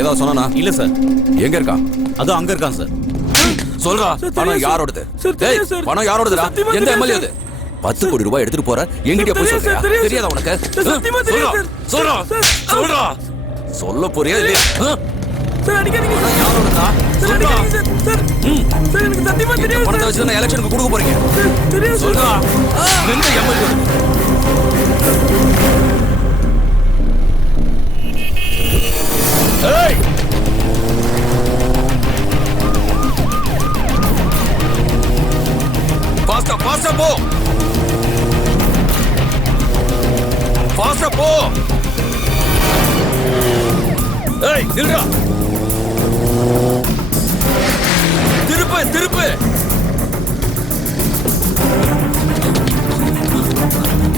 ஏதாவது சொன்னானா? இல்ல சார். எங்க இருக்கான்? அதோ அங்க இருக்கான் சார். சொல்றா, பணம் யாரோடது? பணம் யாரோடதுடா? எந்த எம்எல்ஏ அது? 10 கோடி ரூபாய் எடுத்துட்டு போற, எங்கிட்ட போய் சொல்றியா? தெரியாதா உனக்கு? சொல்றா, சொல்றா. சொல்ல போறியா இல்லையா? சார் அடிக்காதீங்க சார். யாரோடதா? சார் அடிக்காதீங்க சார். சார் சார் எனக்கு சத்தியமா தெரியாது. பணத்தை வச்சு தான் எலெக்ஷனுக்கு கொடுக்க போறீங்க. தெரியாது சார். சொல்றா, எந்த எம்எல்ஏ? ஏய், ஃபாஸ்டா ஃபாஸ்டா போ, ஃபாஸ்டா போ. ஏய் நில்றா, திருப்பு திருப்பு.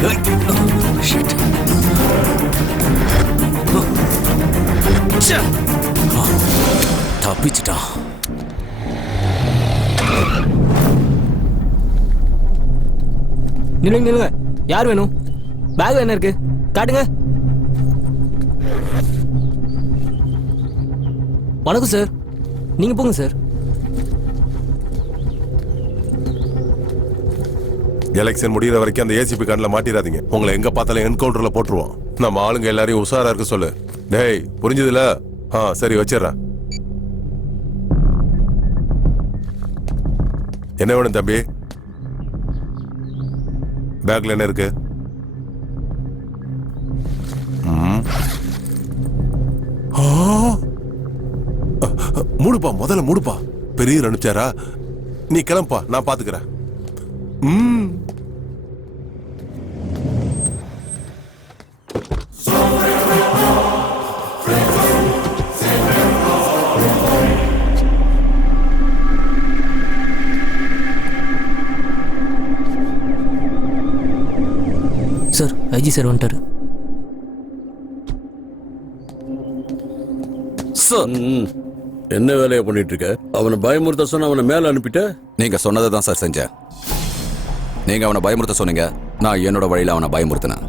ஏய் ஷிட், தப்பிச்சிட்டான். நில்லுங்க நில்லுங்க. யார் வேணும்? பேக் என்ன இருக்கு காட்டுங்க. வணக்கம் சார். நீங்க போங்க சார். எலெக்ஷன் முடிகிற வரைக்கும் அந்த ஏசிபி கண்ணில் மாட்டிடாதீங்க. உங்களை எங்க பார்த்தாலும் என்கவுண்டர்ல போட்டுருவோம். நம்ம ஆளுங்க எல்லாரையும் உஷாரா இருக்க சொல்லு. டேய் புரிஞ்சதுல? சரி வச்சிடறேன். என்ன வேணும் தம்பி? பேக்ல என்ன இருக்கு? மூடுப்பா, முதல்ல மூடுப்பா. பெரிய அனுப்பிச்சாரா? நீ கிளம்பா, நான் பாத்துக்கிறேன். சார் ஐஜி சார் வந்துட்டாரு. என்ன வேலையை பண்ணிட்டு இருக்க? அவனை பயமுறுத்த சொன்ன அவனை மேல அனுப்பிட்ட? நீங்க சொன்னதை தான் சார் செஞ்சேன். நீங்க அவனை பயமுறுத்த சொன்னீங்க, நான் என்னோட வழியில அவனை பயமுறுத்தினேன்.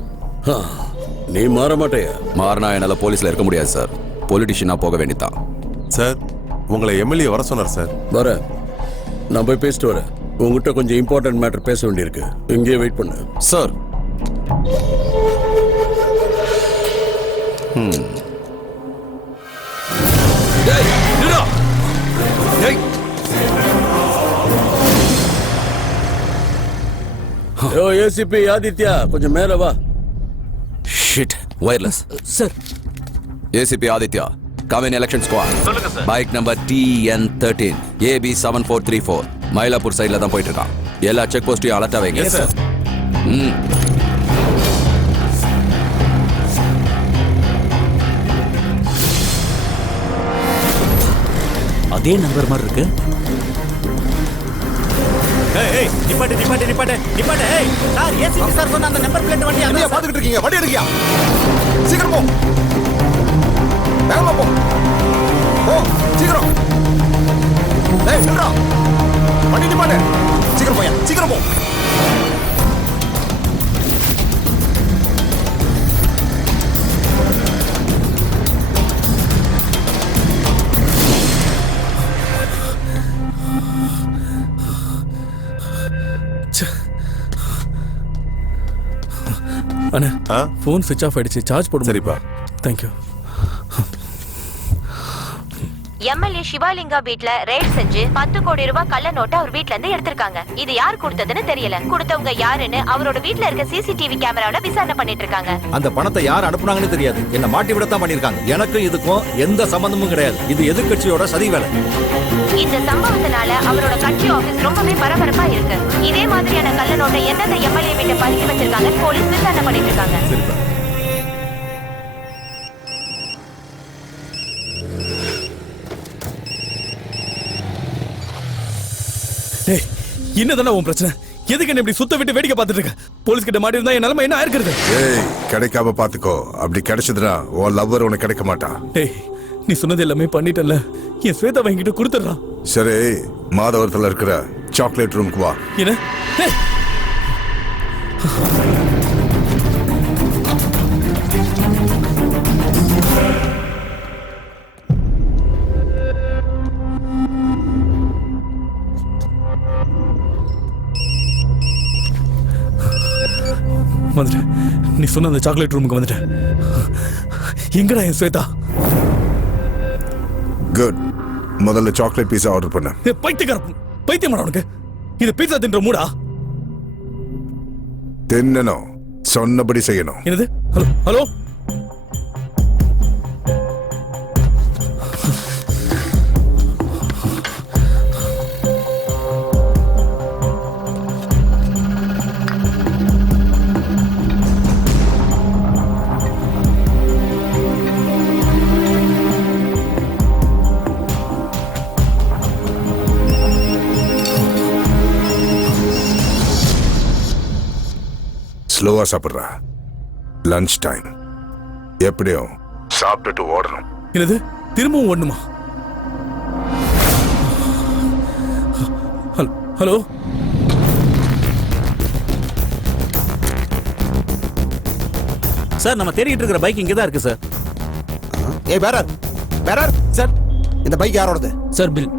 நீ மாற மாட்டேயா? மாறினா என்னால போலீஸ்ல இருக்க முடியாது சார். பொலிட்டிஷியனா போக வேண்டியதான். சார் உங்களை எம்எல்ஏ வர சொன்னார் சார். வர நான் போய் பேசிட்டு வரேன். உங்ககிட்ட கொஞ்சம் இம்பார்ட்டன்ட் மேட்டர் பேச வேண்டியிருக்கு. இங்கேயே வெயிட் பண்ணு. சார் ஏசிபி ஆதித்யா, கொஞ்சம் மேல வா. Shit, wireless. Sir ACP Aditya, come in election squad. Bike number TN13 AB 7434 Mylapore சைடுல தான் போயிட்டு இருக்கான். எல்லா செக் போஸ்டையும் அலர்ட்டா வைங்க. அதே நம்பர் மாதிரி இருக்கு. ஏய் நிப்பாட்டு நிப்பாட்டு நிப்பாட்டு நிப்பாட்டு. ஏய் சார், ஏசிபி சார் சொன்ன அந்த நம்பர் பிளேட் வண்டி அங்க பாத்துக்கிட்டு இருக்கீங்க. வண்டி எடுக்கியா? சீக்கிரம் போ, வேகமா போ, போ சீக்கிரம். ஏய் நில்றா, வண்டி நிப்பாட்டு. சீக்கிரம் போயா, சீக்கிரம் போ. அண்ணா ஃபோன் ஸ்விட்ச் ஆஃப் ஆயிடுச்சு. சார்ஜ் போடு. சரிப்பா, தேங்க்யூ. எம்எல்ஏ சிவாலிங்கா வீட்ல ரெய்ட் செஞ்சு 10 கோடி ரூபாய் கள்ள நோட்டை அவர் வீட்ல இருந்து எடுத்திருக்காங்க. இது யார் கொடுத்ததுன்னு தெரியல. கொடுத்தவங்க யாருன்னு அவரோட வீட்ல இருக்க சிசிடிவி கேமரால விசாரணை பண்ணிட்டு இருக்காங்க. அந்த பணத்தை யார் அனுப்புனாங்கன்னு தெரியாது. என்ன மாட்டி விடத்தான் பண்ணிருக்காங்க. எனக்கும் இதுக்கும் எந்த சம்பந்தமும் கிடையாது. இது எதிர்க்கட்சியோட சதி வேலை. இந்த சம்பவத்தினால அவரோட கட்சி ஆபீஸ் ரொம்பவே பரபரப்பா இருக்கு. இதே மாதிரியான கள்ள நோட்டை எந்தெந்த எம்எல்ஏ வீட்டை பதுக்கி வச்சிருக்காங்க போலீஸ் விசாரணை பண்ணிட்டு இருக்காங்க. ஏய் என்னதானே உன் பிரச்சனை? எதுக்கு என்ன இப்படி சுத்த விட்டு வேடிக்கை பார்த்துட்டு இருக்க? போலீஸ் கிட்ட மாட்டி இருந்தா என் நிலைமை என்ன ஆயிருக்கிறது? ஏய் கிடைக்காம பாத்துக்கோ. அப்படி கிடைச்சதுன்னா உன் லவ்வர் உனக்கு கிடைக்க மாட்டான். ஏய் நீ சொன்னது எல்லாமே பண்ணிட்டல. என் ஸ்வேதா வாங்கிட்டு கொடுத்துடுறான். சரி, மாதவரத்துல இருக்கிற சாக்லேட் ரூமுக்கு வா. என்ன? நீ சொன்ன அந்த சாக்லேட் ரூமுக்கு வந்துட்டேன். எங்கடா என் ஸ்வேதா? குட். முதல்ல சாக்லேட் பீஸா ஆர்டர் பண்ண. பைத்தியமாடா உனக்கு? இது பீட்சா தின்ற மூடா? தின்னணும், சொன்னபடி செய்யணும். என்னது? ஹலோ ஹலோ, ஸ்லோவா சாப்பிடுறா. Lunch time. எப்படியும் சாப்பிட்டுட்டு ஓடணும். என்னது? திரும்பவும் ஒண்ணுமா? ஹலோ, சார் நம்ம தேடிட்டு இருக்கிற பைக் இங்கே தான் இருக்கு சார். ஏய் பேரர், பேரர் சார், இந்த பைக் யாரோடது? Sir bill.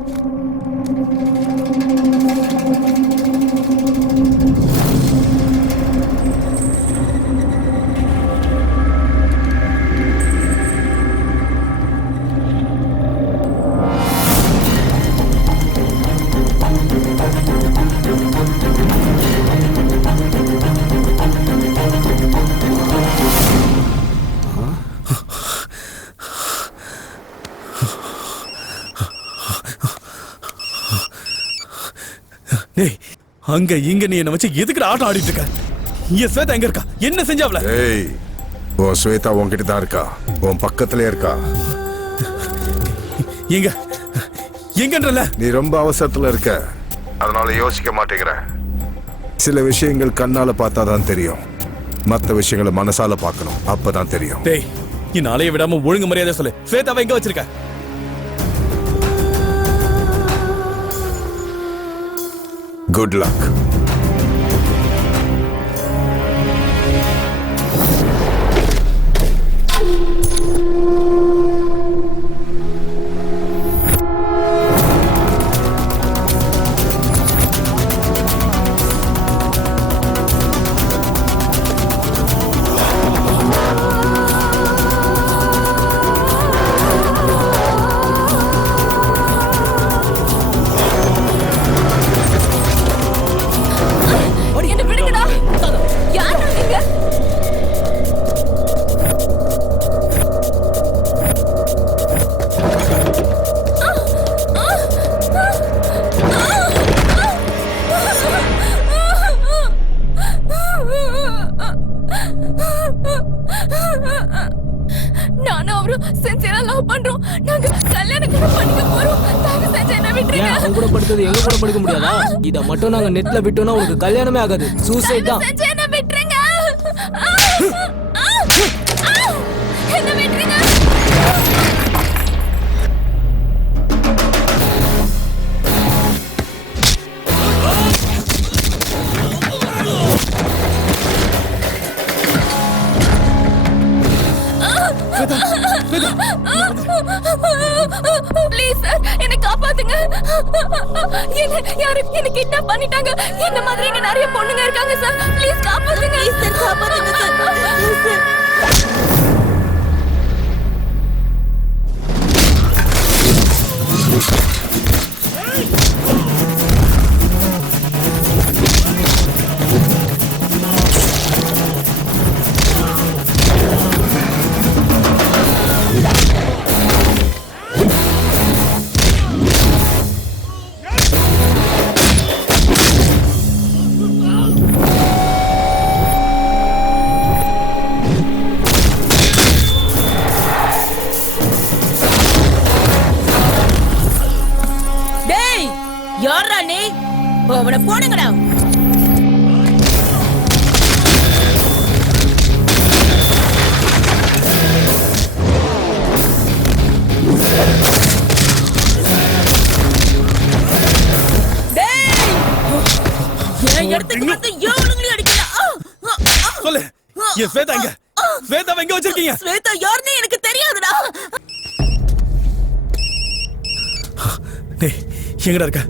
அங்க இங்க நீ என்ன வச்சு எதுக்குடா ஆட்டம் ஆடிட்டு இருக்க? என் ஸ்வேதா எங்க இருக்கா? என்ன செஞ்சாவல? ஏய், உன் ஸ்வேதா உன்கிட்ட தான் இருக்கா, உன் பக்கத்துல இருக்கா. எங்க எங்கன்றல? நீ ரொம்ப அவசரத்துல இருக்க, அதனால யோசிக்க மாட்டேங்கிற. சில விஷயங்கள் கண்ணால பார்த்தாதான் தெரியும், மற்ற விஷயங்களை மனசால பார்க்கணும், அப்பதான் தெரியும். டேய், இன்னும் அலைய விடாம ஒழுங்கு மரியாதை சொல்லு. ஸ்வேதாவை எங்க வச்சிருக்க? Good luck. நானும் அவரும் சின்சியரா லவ் பண்றோம். நாங்க கல்யாணம் கூட பண்ணிக்க போறோம். தயவு செஞ்சு என்ன விட்டுருங்க. அவங்க கூட படுத்தது எங்க கூட படுக்க முடியாதா? இத மட்டும் நாங்க நெட்ல விட்டோம்னா உனக்கு கல்யாணமே ஆகாது. சூசைட் தான். செஞ்சு என்ன விட்டுருங்க. என்ன விட்டுருங்க. ப்ளீஸ் சார், என்னை காப்பாத்துங்க. யாரு என்ன கிட்னாப் பண்ணிட்டாங்க. என்ன மாதிரி இங்க நிறைய பொண்ணுங்க இருக்காங்க சார். ப்ளீஸ் காப்பாத்துங்க. ப்ளீஸ் சார், காப்பாத்துங்க சார். Please sir. யாரா நீ? அவனை போடுங்கடா. என் இடத்துக்கு வந்து எவனுங்களையும் அடிக்கலாம். சொல்லு, என் ஸ்வேதா எங்க? ஸ்வேதாவை எங்க வச்சிருக்கீங்க? ஸ்வேதா யாருன்னு எனக்கு தெரியாதுடா. டேய், எங்கடா இருக்க?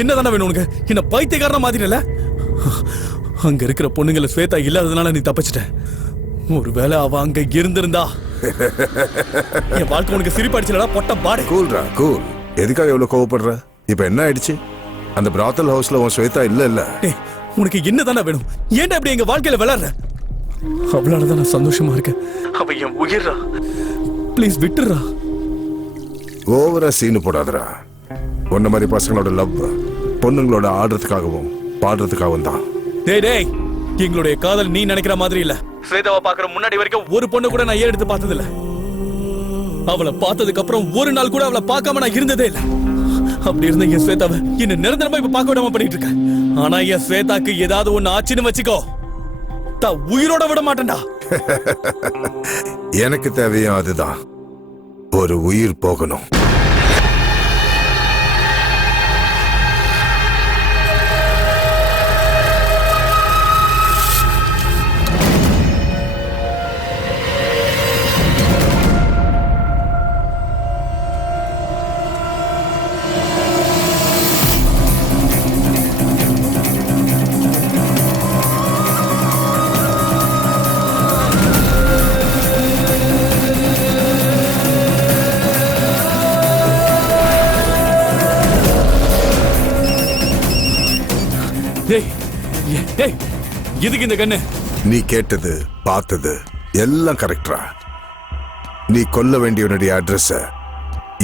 என்னதானே வேணும் உனக்கு? என்ன பைத்தியக்காரனா மாதிரில? அங்க இருக்கிற பொண்ணுங்கள ஸ்வேதா இல்லாததுனால நீ தப்பிச்சிட்ட. ஒருவேளை அவ அங்க இருந்திருந்தா என் வாழ்க்கை உனக்கு சிரிப்படிச்சலடா பொட்ட பாடு. கூல்ரா கூல். எதுக்காக எவ்வளவு கோவப்படுற? இப்ப என்ன ஆயிடுச்சு? அந்த பிராத்தல் ஹவுஸ்ல உன் ஸ்வேதா இல்ல. டேய், உனக்கு என்னதானே வேணும்? ஏன்டா இப்படி எங்க வாழ்க்கையில விளையாடுற? அவளாலதான் நான் சந்தோஷமா இருக்கேன். அவ என் உயிரா. ப்ளீஸ் விட்டுறா. ஓவரா சீனு போடாதடா. உன்ன மாதிரி பசங்களோட லவ் பொண்ணுங்களோட ஆடுறதுக்காகவும் பாடுறதுக்காகவும் தான். டேய் எங்களுடைய காதல் நீ நினைக்கிற மாதிரி இல்ல. ஸ்வேதாவை பாக்குற முன்னாடி வரைக்கும் ஒரு பொண்ணு கூட நான் எடுத்து பார்த்தது இல்ல. அவளை பார்த்ததுக்கு அப்புறம் ஒரு நாள் கூட அவளை பார்க்காம நான் இருந்ததே இல்ல. அப்படி இருந்த என் ஸ்வேதாவை என்ன நிரந்தரமா இப்ப பார்க்க விடாம பண்ணிட்டு இருக்கேன். ஆனா என் ஸ்வேதாக்கு ஏதாவது ஒண்ணு ஆச்சுன்னு வச்சுக்கோ, உயிரோட விட மாட்டேன்டா. எனக்கு தேவையும் அதுதான். ஒரு உயிர் போகணும். எதுக்கு இந்த கண்ணு? நீ கேட்டது பார்த்தது எல்லாம் கரெக்டா? நீ கொல்ல வேண்டியவனுடைய அட்ரஸ்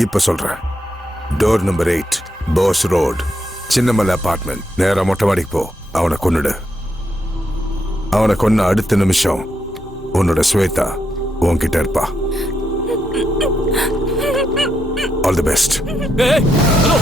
இப்ப சொல்ற. Door number 8 Bose road, Chinnamalai apartment. நேரா மொட்டை மாடிக்கு போ. அவனை கொன்னுடு. அவனை கொன்ன அடுத்த நிமிஷம் உன்னோட ஸ்வேதா உன்கிட்ட இருப்பா. All the best. ஹலோ.